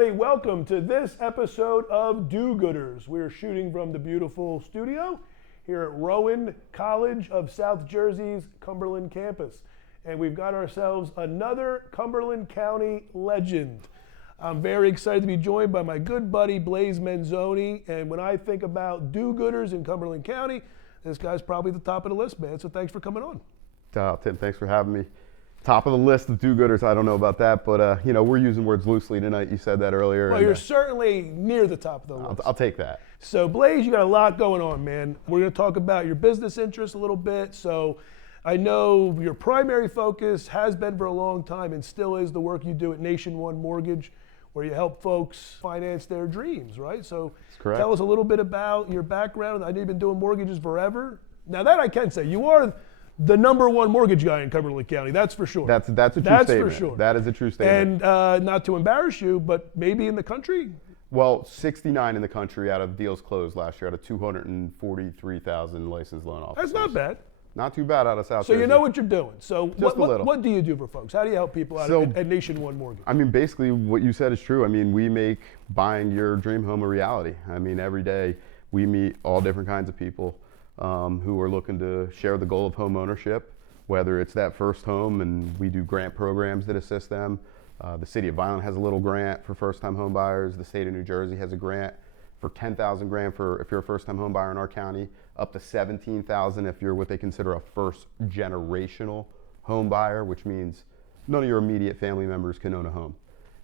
everybody. Welcome to this episode of DoGooders. We're shooting from the beautiful studio here at Rowan College of South Jersey's Cumberland campus. And we've got ourselves another Cumberland County legend. I'm very excited to be joined by my good buddy, Blaise Menzoni. And when I think about DoGooders in Cumberland County, this guy's probably at the top of the list, man. So thanks for coming on. Tim, thanks for having me. Top of the list of do-gooders, I don't know about that, but we're using words loosely tonight. You said that earlier. Well, you're certainly near the top of the list. I'll take that. So Blaise, you got a lot going on, man. We're going to talk about your business interests a little bit. So I know your primary focus has been for a long time and still is the work you do at NationOne Mortgage, where you help folks finance their dreams, right? So tell us a little bit about your background. I know you've been doing mortgages forever. Now that I can say, you are the number one mortgage guy in Cumberland County, that's for sure. That's a true statement. That's for sure. That is a true statement. And not to embarrass you, but maybe in the country? Well, 69 in the country out of deals closed last year out of 243,000 licensed loan officers. That's not bad. Not too bad out of South Jersey. So you know what you're doing. So what do you do for folks? How do you help people out at NationOne Mortgage? I mean, basically what you said is true. I mean, we make buying your dream home a reality. I mean, every day we meet all different kinds of people who are looking to share the goal of home ownership, whether it's that first home, and we do grant programs that assist them. The city of Violent has a little grant for first-time home buyers. The state of New Jersey has a grant for $10,000 grant for if you're a first-time home buyer in our county, up to $17,000 if you're what they consider a first-generational home buyer, which means none of your immediate family members can own a home,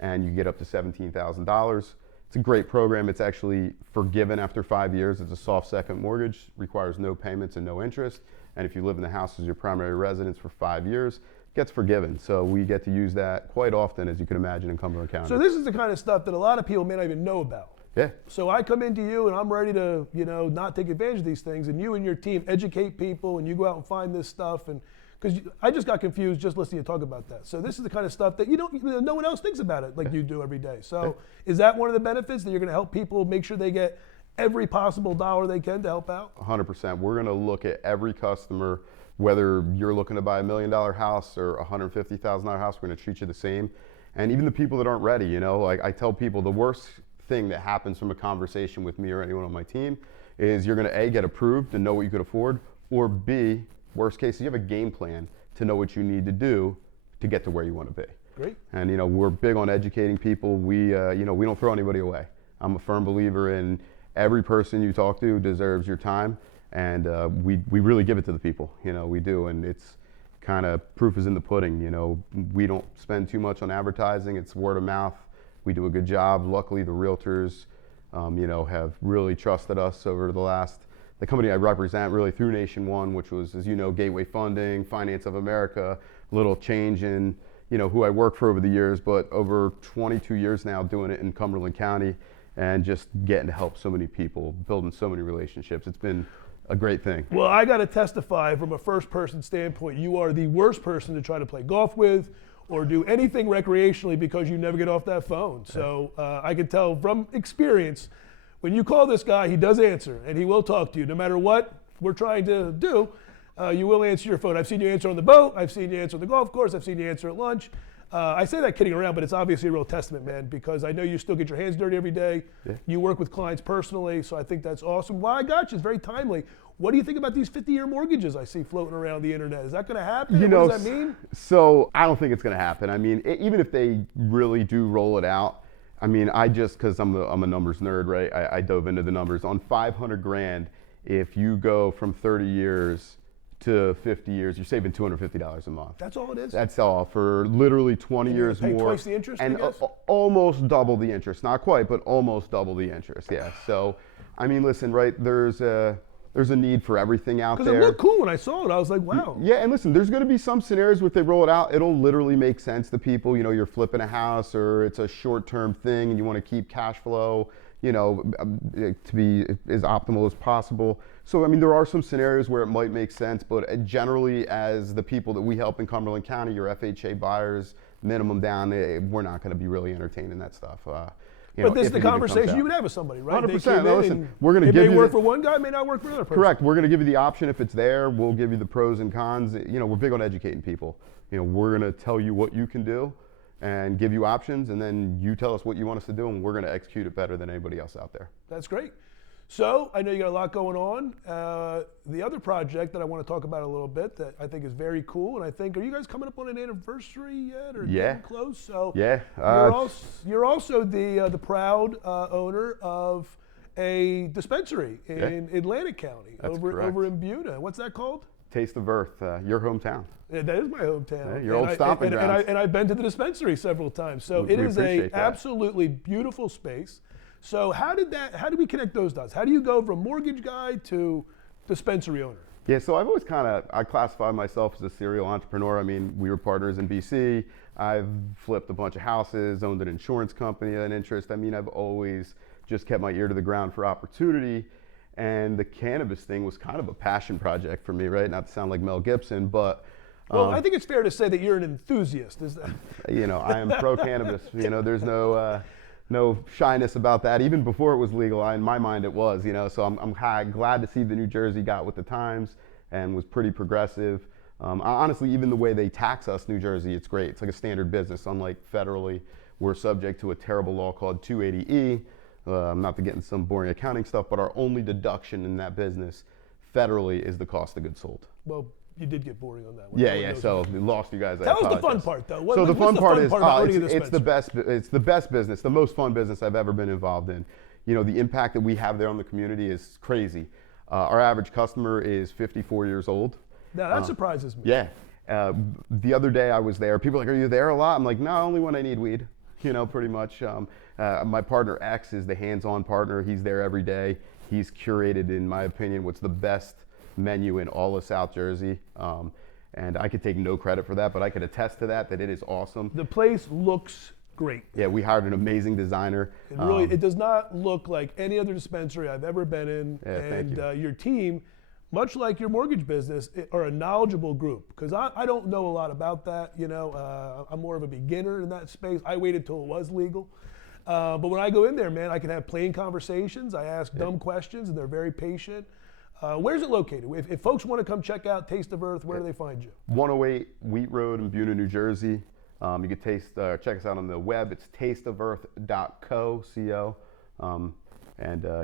and you get up to $17,000. It's a great program. It's actually forgiven after 5 years. It's a soft second mortgage, requires no payments and no interest. And if you live in the house as your primary residence for 5 years, it gets forgiven. So we get to use that quite often, as you can imagine, in Cumberland County. So this is the kind of stuff that a lot of people may not even know about. Yeah. So I come into you and I'm ready to, not take advantage of these things, and you and your team educate people and you go out and find this stuff, and because I just got confused just listening to you talk about that. So this is the kind of stuff that no one else thinks about it like you do every day. So is that one of the benefits, that you're going to help people make sure they get every possible dollar they can to help out? 100%. We're going to look at every customer, whether you're looking to buy $1 million house or a $150,000 house, we're going to treat you the same. And even the people that aren't ready, like I tell people, the worst thing that happens from a conversation with me or anyone on my team is you're going to A, get approved and know what you could afford, or B, worst case, you have a game plan to know what you need to do to get to where you want to be. Great. And we're big on educating people. We don't throw anybody away. I'm a firm believer in every person you talk to deserves your time, and we really give it to the people. We do, and it's kind of proof is in the pudding. We don't spend too much on advertising. It's word of mouth. We do a good job. Luckily, the realtors, have really trusted us over the company I represent really through NationOne, which was, as you know, Gateway Funding, Finance of America, a little change in, who I work for over the years, but over 22 years now doing it in Cumberland County and just getting to help so many people, building so many relationships. It's been a great thing. Well, I got to testify from a first person standpoint, you are the worst person to try to play golf with or do anything recreationally because you never get off that phone. So I can tell from experience, when you call this guy, he does answer, and he will talk to you. No matter what we're trying to do, you will answer your phone. I've seen you answer on the boat. I've seen you answer on the golf course. I've seen you answer at lunch. I say that kidding around, but it's obviously a real testament, man, because I know you still get your hands dirty every day. Yeah. You work with clients personally, so I think that's awesome. Well, I got you. It's very timely. What do you think about these 50-year mortgages I see floating around the internet? Is that going to happen? What does that mean? So I don't think it's going to happen. I mean, even if they really do roll it out, I mean, because I'm a numbers nerd, right? I dove into the numbers. On $500,000, if you go from 30 years to 50 years, you're saving $250 a month. That's all it is? That's all for literally 20 years more. Twice the interest, and almost double the interest. Not quite, but almost double the interest, yeah. So, I mean, listen, right, there's a need for everything out there. Because it looked cool when I saw it. I was like, wow. Yeah, and listen, there's going to be some scenarios where if they roll it out, it'll literally make sense to people. You're flipping a house or it's a short-term thing and you want to keep cash flow, to be as optimal as possible. So, I mean, there are some scenarios where it might make sense, but generally as the people that we help in Cumberland County, your FHA buyers, minimum down, we're not going to be really entertaining that stuff. But this is the conversation you would have with somebody, right? 100%. Now listen, we're going to give you. It may work for one guy, it may not work for another person. Correct. We're going to give you the option if it's there. We'll give you the pros and cons. We're big on educating people. We're going to tell you what you can do and give you options, and then you tell us what you want us to do, and we're going to execute it better than anybody else out there. That's great. So I know you got a lot going on. The other project that I want to talk about a little bit that I think is very cool, and I think, are you guys coming up on an anniversary yet, or getting close? So yeah, you're also the proud owner of a dispensary in Atlantic County, over in Buda. What's that called? Taste of Earth, your hometown. Yeah, that is my hometown. Yeah, your old stomping grounds. And I've been to the dispensary several times. So it is a absolutely beautiful space. So how did we connect those dots? How do you go from mortgage guy to dispensary owner? Yeah, so I've always I classify myself as a serial entrepreneur. I mean, we were partners in BC. I've flipped a bunch of houses, owned an insurance company, an interest. I mean, I've always just kept my ear to the ground for opportunity. And the cannabis thing was kind of a passion project for me, right? Not to sound like Mel Gibson, but well, I think it's fair to say that you're an enthusiast. Is that? You know, I am pro-cannabis. You know, there's no shyness about that. Even before it was legal, in my mind it was. You know, so I'm glad to see the New Jersey got with the times and was pretty progressive. Honestly, even the way they tax us, New Jersey, it's great. It's like a standard business. Unlike federally, we're subject to a terrible law called 280E. Not to get into some boring accounting stuff, but our only deduction in that business federally is the cost of goods sold. Well, you did get boring on that one. Yeah. So we lost you guys. Tell us the fun part, though. So the fun part is it's the best. It's the best business, the most fun business I've ever been involved in. You know, the impact that we have there on the community is crazy. Our average customer is 54 years old. Now that surprises me. Yeah. The other day I was there. People are like, "Are you there a lot?" I'm like, "No, only when I need weed." You know, pretty much. My partner X is the hands-on partner. He's there every day. He's curated, in my opinion, what's the best menu in all of South Jersey. And I could take no credit for that, but I could attest to that it is awesome. The place looks great. Yeah, we hired an amazing designer. It does not look like any other dispensary I've ever been in. Yeah, and thank you. Your team, much like your mortgage business, are a knowledgeable group, because I don't know a lot about that. You know, I'm more of a beginner in that space. I waited till it was legal. But when I go in there, man, I can have plain conversations. I ask dumb questions, and they're very patient. Where's it located? If folks want to come check out Taste of Earth, where do they find you? 108 Wheat Road in Buda, New Jersey. You can check us out on the web. It's tasteofearth.co.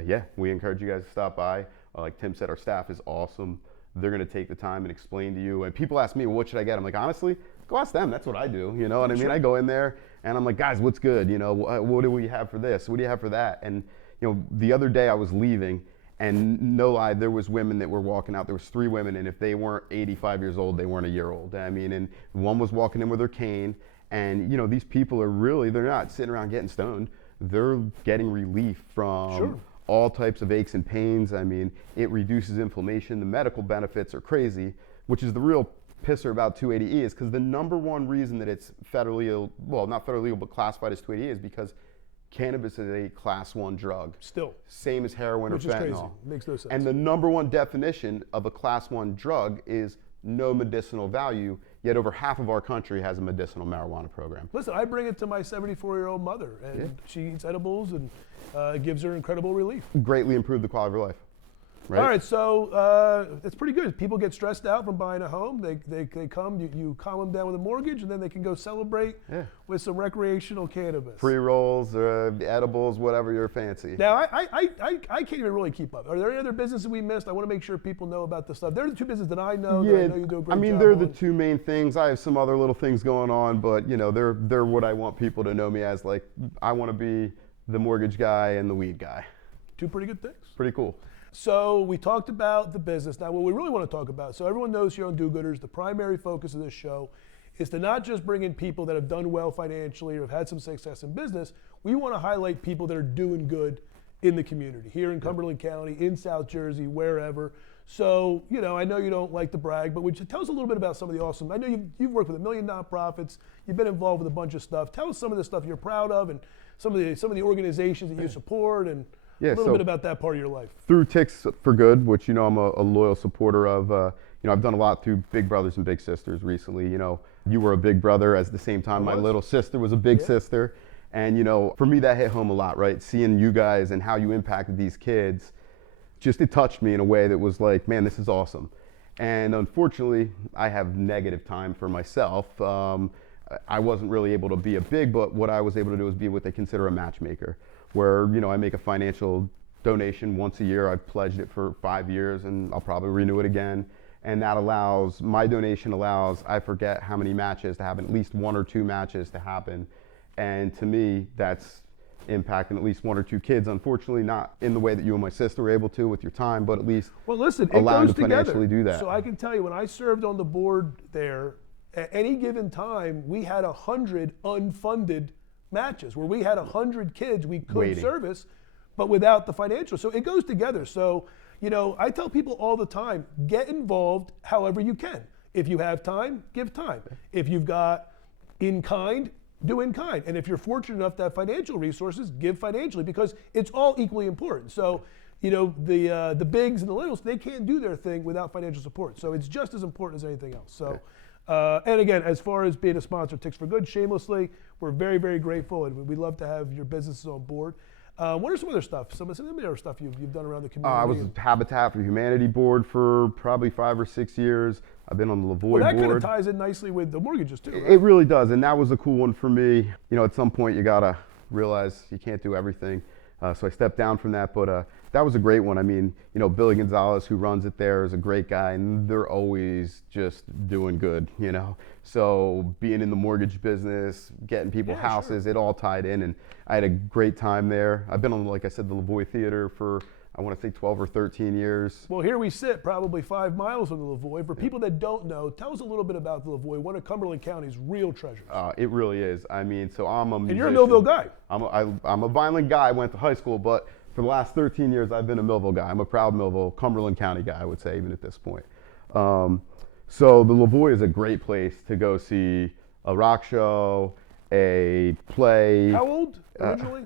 Yeah, we encourage you guys to stop by. Like Tim said, our staff is awesome. They're going to take the time and explain to you. And people ask me, well, what should I get? I'm like, honestly, go ask them. That's what I do. You know what I mean? I go in there and I'm like, guys, what's good? You know, what do we have for this? What do you have for that? And, you know, the other day I was leaving, and no lie, there was women that were walking out. There was 3 women, and if they weren't 85 years old, they weren't a year old. I mean, and one was walking in with her cane. And, you know, these people are really, they're not sitting around getting stoned. They're getting relief from all types of aches and pains. I mean, it reduces inflammation. The medical benefits are crazy, which is the real pisser about 280E, is because the number one reason that it's federally, well, not federally legal, but classified as 280E is because cannabis is a class 1 drug. Still. Same as heroin which or fentanyl. Which is crazy. Makes no sense. And the number one definition of a class 1 drug is no medicinal value, yet over half of our country has a medicinal marijuana program. Listen, I bring it to my 74-year-old mother, and she eats edibles, and it gives her incredible relief. Greatly improved the quality of her life. Right? All right, so it's pretty good. People get stressed out from buying a home. They come, you calm them down with a mortgage, and then they can go celebrate with some recreational cannabis. Pre-rolls, edibles, whatever you're fancy. Now, I can't even really keep up. Are there any other businesses we missed? I want to make sure people know about this stuff. They're the 2 businesses that I know that I know you do a great job. I mean, they're the 2 main things. I have some other little things going on, but you know, they're what I want people to know me as. Like, I want to be the mortgage guy and the weed guy. 2 pretty good things. Pretty cool. So we talked about the business. Now what we really want to talk about, so everyone knows here on DoGooders, the primary focus of this show is to not just bring in people that have done well financially or have had some success in business. We want to highlight people that are doing good in the community, here in Cumberland County, in South Jersey, wherever. So, you know, I know you don't like to brag, but would you tell us a little bit about some of the awesome, I know you've worked with 1 million nonprofits, you've been involved with a bunch of stuff. Tell us some of the stuff you're proud of and some of the organizations that you support, and a little bit about that part of your life. Through Ticks for Good, which, you know, I'm a loyal supporter of, you know, I've done a lot through Big Brothers and Big Sisters recently. You know, you were a big brother at the same time. My little sister was a big sister. And, you know, for me, that hit home a lot, right? Seeing you guys and how you impacted these kids, just it touched me in a way that was like, man, this is awesome. And unfortunately, I have negative time for myself. I wasn't really able to be a big, but what I was able to do is be what they consider a matchmaker, where, I make a financial donation once a year. I've pledged it for 5 years, and I'll probably renew it again. And that allows, my donation allows, I forget how many matches to happen, at least 1 or 2 matches to happen. And to me, that's impacting at least 1 or 2 kids. Unfortunately, not in the way that you and my sister were able to with your time, but at least allowing to financially do that. So I can tell you, when I served on the board there, at any given time, we had 100 unfunded matches where we had 100 kids we could Waiting. service, but without the financial. So it goes together. So, I tell people all the time, get involved however you can. If you have time, give time. If you've got in kind, do in kind. And if you're fortunate enough to have financial resources, give financially, because it's all equally important. So, the bigs and the littles, they can't do their thing without financial support. So it's just as important as anything else. So, and again, as far as being a sponsor of Ticks for Good, shamelessly, we're very, very grateful, and we'd love to have your businesses on board. What are some other stuff? Some other stuff you've done around the community? I was Habitat for Humanity board for probably 5 or 6 years. I've been on the Lavoie board. That kind of ties in nicely with the mortgages too, right? It really does, and that was a cool one for me. At some point you gotta realize you can't do everything. So I stepped down from that, but that was a great one. I mean, Billy Gonzalez, who runs it there, is a great guy, and they're always just doing good, So being in the mortgage business, getting people houses, it all tied in, and I had a great time there. I've been on, like I said, the Lavoie Theater for, I want to say 12 or 13 years. Well, here we sit, probably 5 miles from the Lavoie. For people that don't know, tell us a little bit about the Lavoie, one of Cumberland County's real treasures. It really is. I mean, so I'm a musician. And you're a Millville guy. I'm a Vineland guy. I went to high school, but for the last 13 years, I've been a Millville guy. I'm a proud Millville, Cumberland County guy, I would say, even at this point. So the Lavoie is a great place to go see a rock show, a play. How old originally?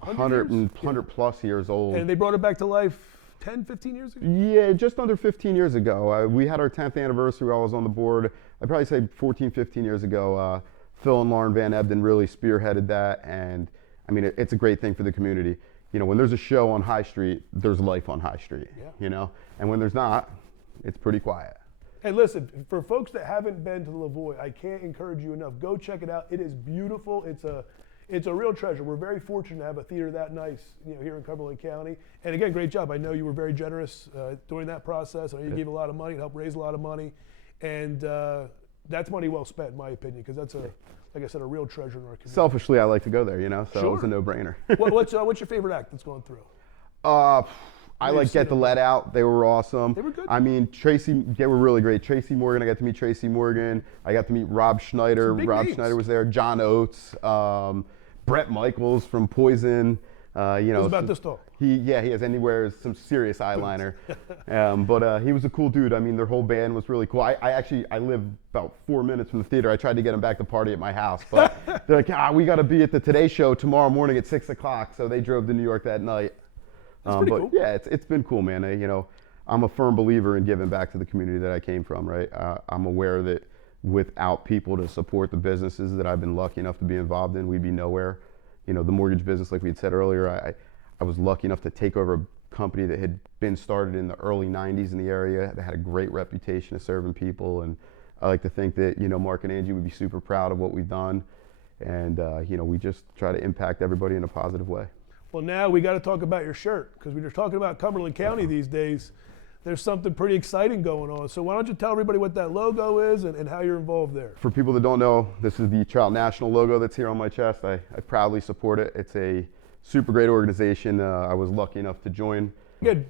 100 plus years old. And they brought it back to life 10, 15 years ago? Yeah, just under 15 years ago. We had our 10th anniversary. I was on the board, I'd probably say 14, 15 years ago. Phil and Lauren Van Ebden really spearheaded that. And I mean, it's a great thing for the community. When there's a show on High Street, there's life on High Street, And when there's not, it's pretty quiet. And listen, for folks that haven't been to the Lavoie, I can't encourage you enough. Go check it out. It is beautiful. It's a real treasure. We're very fortunate to have a theater that nice, here in Cumberland County. And again, great job. I know you were very generous during that process. I know you gave a lot of money, helped raise a lot of money, and that's money well spent, in my opinion, because that's like I said, a real treasure in our community. Selfishly, I like to go there, so Sure. it was a no-brainer. What's your favorite act that's going through? I like Get the Let Out. They were awesome. They were good. I mean, they were really great. Tracy Morgan, I got to meet Tracy Morgan. I got to meet Rob Schneider. Rob names. Schneider was there. John Oates, Brett Michaels from Poison. He's about this tall. He has, and he wears some serious eyeliner. But he was a cool dude. I mean, their whole band was really cool. I live about 4 minutes from the theater. I tried to get him back to party at my house, but they're like, we got to be at the Today Show tomorrow morning at 6 o'clock. So they drove to New York that night. That's pretty cool. Yeah, it's been cool, man. I'm a firm believer in giving back to the community that I came from, right? I'm aware that without people to support the businesses that I've been lucky enough to be involved in, we'd be nowhere. The mortgage business, like we had said earlier, I was lucky enough to take over a company that had been started in the early 90s in the area, that had a great reputation of serving people. And I like to think that, Mark and Angie would be super proud of what we've done. And, we just try to impact everybody in a positive way. Well, now we got to talk about your shirt, because when you're talking about Cumberland County these days, there's something pretty exciting going on. So why don't you tell everybody what that logo is and how you're involved there? For people that don't know, this is the Trout National logo that's here on my chest. I proudly support it. It's a super great organization. I was lucky enough to join. Again,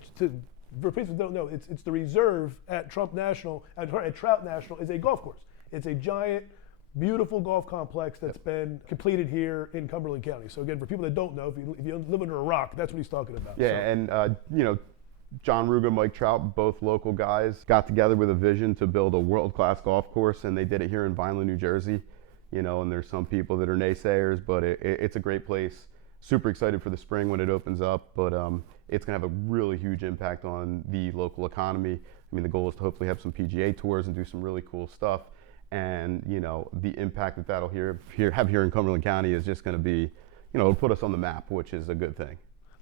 for people that don't know, it's the reserve at Trout National is a golf course. It's a giant, beautiful golf complex that's been completed here in Cumberland County. So again, for people that don't know, if you live under a rock, that's what he's talking about. Yeah, and John Ruga, Mike Trout, both local guys, got together with a vision to build a world-class golf course, and they did it here in Vineland, New Jersey. And there's some people that are naysayers, but it's a great place. Super excited for the spring when it opens up, but it's going to have a really huge impact on the local economy. I mean, the goal is to hopefully have some PGA tours and do some really cool stuff. And, the impact that'll have here in Cumberland County is just going to be, it'll put us on the map, which is a good thing.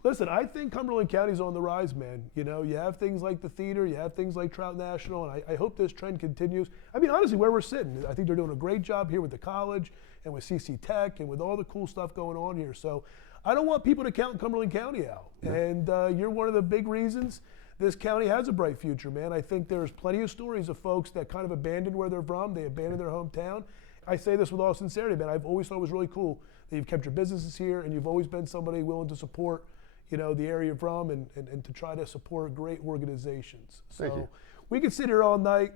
Listen, I think Cumberland County's on the rise, man. You know, you have things like the theater, you have things like Trout National, and I hope this trend continues. I mean, honestly, where we're sitting, I think they're doing a great job here with the college and with CC Tech and with all the cool stuff going on here. So I don't want people to count Cumberland County out. Yeah. And you're one of the big reasons this county has a bright future, man. I think there's plenty of stories of folks that kind of abandoned where they're from, they abandoned their hometown. I say this with all sincerity, man. I've always thought it was really cool that you've kept your businesses here and you've always been somebody willing to support, you know, the area you're from and to try to support great organizations. Thank you. We could sit here all night.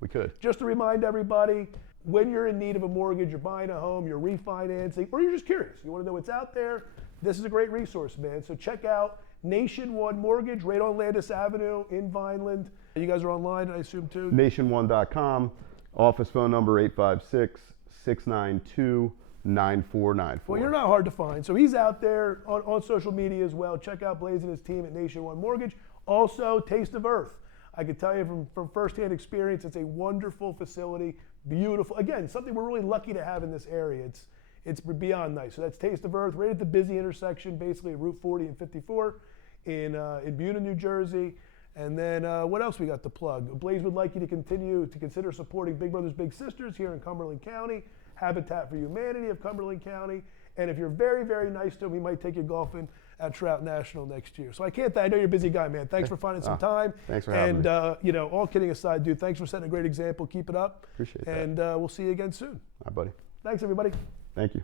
We could. Just to remind everybody, when you're in need of a mortgage, you're buying a home, you're refinancing, or you're just curious, you want to know what's out there, this is a great resource, man. So check out NationOne Mortgage right on Landis Avenue in Vineland. You guys are online, I assume, too? NationOne.com, office phone number 856-692-9494. Well, you're not hard to find. So he's out there on social media as well. Check out Blaise and his team at NationOne Mortgage. Also, Taste of Earth. I can tell you from firsthand experience, it's a wonderful facility, beautiful. Again, something we're really lucky to have in this area. It's beyond nice. So that's Taste of Earth, right at the busy intersection, basically at Route 40 and 54 in Buena, New Jersey. And then what else we got to plug? Blaise would like you to continue to consider supporting Big Brothers Big Sisters here in Cumberland County, Habitat for Humanity of Cumberland County. And if you're very, very nice to him, we might take you golfing at Trout National next year. So I know you're a busy guy, man. Thanks for finding some time. Thanks for having me. And, you know, all kidding aside, dude, thanks for setting a great example. Keep it up. Appreciate that. And we'll see you again soon. Hi, buddy. Thanks, everybody. Thank you.